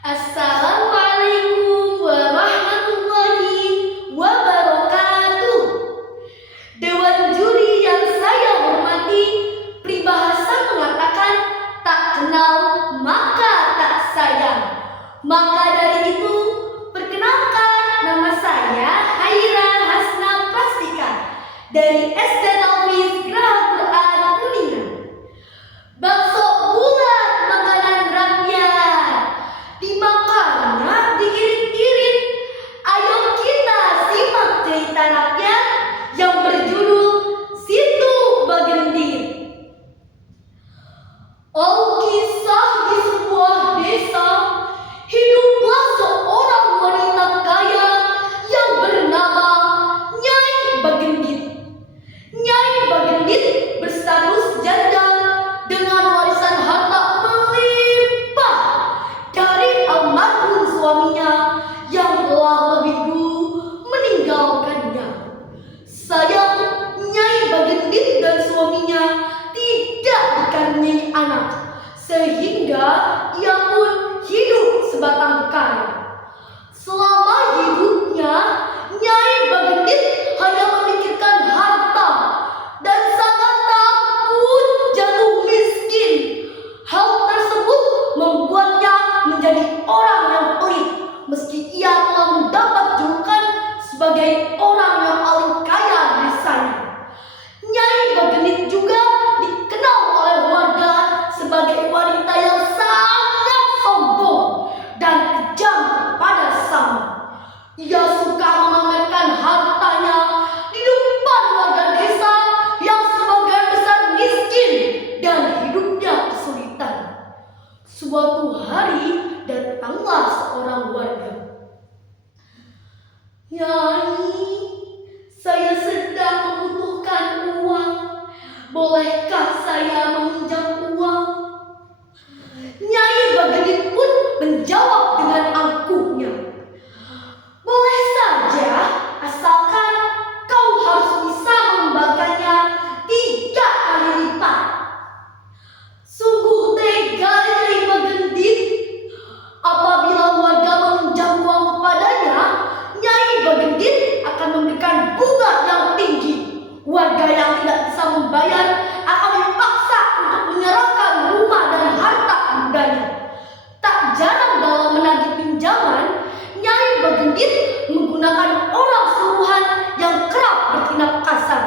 Assalamualaikum warahmatullahi wabarakatuh. Dewan juri yang saya hormati, peribahasa mengatakan tak kenal maka tak sayang. Maka dari itu, perkenalkan nama saya Haira Hasna Prastika dari SD Taufiq Geraha Quran Kuningan. Bakso bulat makanan rakyat, dimakannya diirit-irit. Ayo kita simak cerita rakyat yang berjudul Situ Bagendit. Alkisah di sebuah desa, hiduplah seorang wanita kaya yang bernama Nyai Bagendit. Nyai Bagendit berstatus janda dengan warisan harta melimpah dari almarhum suaminya yang telah lebih dulu meninggalkannya. Sayang, Nyai Bagendit dan suaminya tidak dikaruniai anak, sehingga ia pun hidup sebatang kara. Selama hidupnya, Nyai Bagendit hanya memikirkan harta dan sangat takut jatuh miskin. Hal tersebut membuatnya menjadi orang yang pelit, meski ia telah mendapat julukan sebagai orang yang paling kaya di desanya. Nyai Bagendit juga dikenal oleh warga sebagai wanita yang sangat sombong dan kejam kepada sesama. Ia suka memamerkan hartanya di depan warga desa yang sebagian besar miskin dan hidupnya kesulitan. Suatu hari datanglah seorang warga. "Nyai, saya sedang membutuhkan uang. Bolehkah saya meminjam uang?" Nyai Bagendit pun menjawab dengan angkuhnya, "Boleh saja, asalkan kau harus bisa mengembalikannya 3 kali lipat." Sungguh tega Nyai Bagendit. Apabila warga meminjam uang kepadanya, Nyai Bagendit akan memberikan bunga yang tinggi. Warga yang tidak bisa membayar akan dipaksa untuk menyerahkan rumah dan harta bendanya. Tak jarang dalam menagih pinjaman, Nyai Bagendit menggunakan orang suruhan yang kerap bertindak kasar.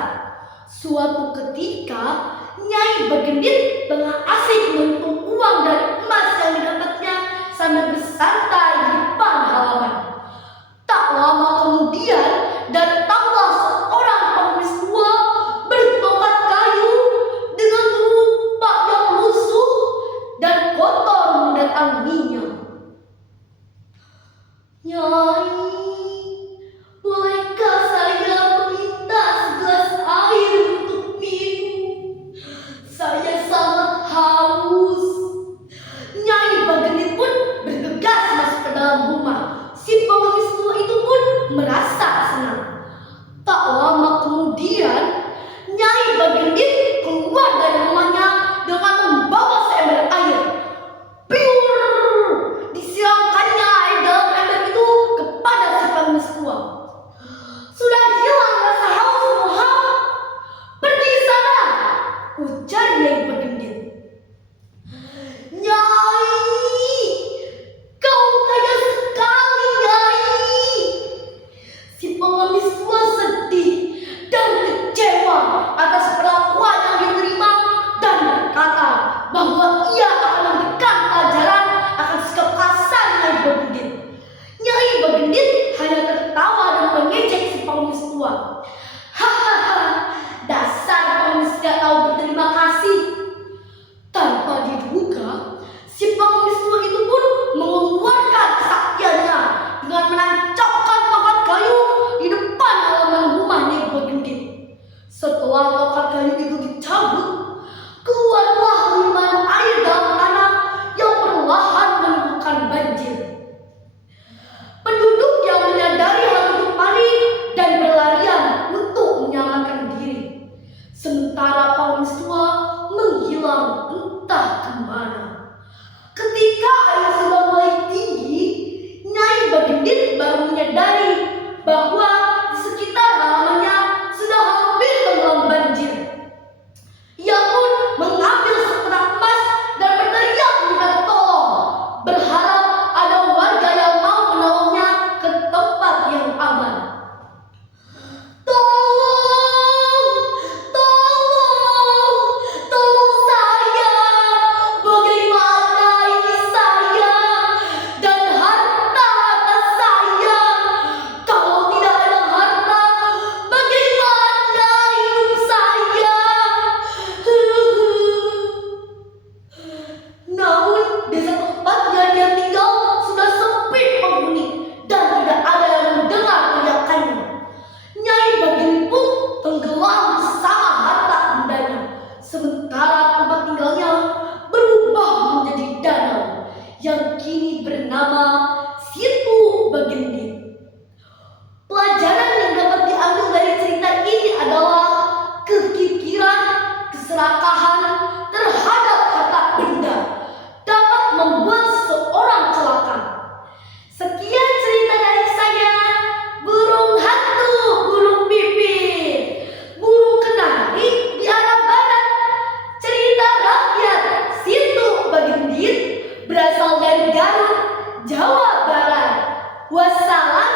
Suatu ketika, Nyai Bagendit tengah asik menghitung uang dari emas yang didapatnya sambil bersantai di depan halaman. Tak lama kemudian, datanglah seorang pengemis tua bertongkat kayu dengan rupa yang lusuh dan kotor mendatanginya. "Nyai, bolehkah saya meminta segelas air untuk minum? Saya sangat haus." Nyai Bagendit pun bergegas masuk ke dalam rumah. Si pengemis tua itu pun merasa senang. Tak lama kemudian, Nyai Bagendit keluar dari rumahnya dengan membawa seember air. Piur! Disiramkannya air dalam ember itu kepada yang kini bernama Situ Bagendit. Pelajaran yang dapat diambil dari cerita ini adalah kekikiran, keserakahan terhadap harta benda dapat membuat seseorang celaka. Sekian cerita dari saya, burung hantu, burung pipit, burung kenari di arah barat. Cerita rakyat Situ Bagendit berasal dari Garut, Jawa Barat. Wassalam.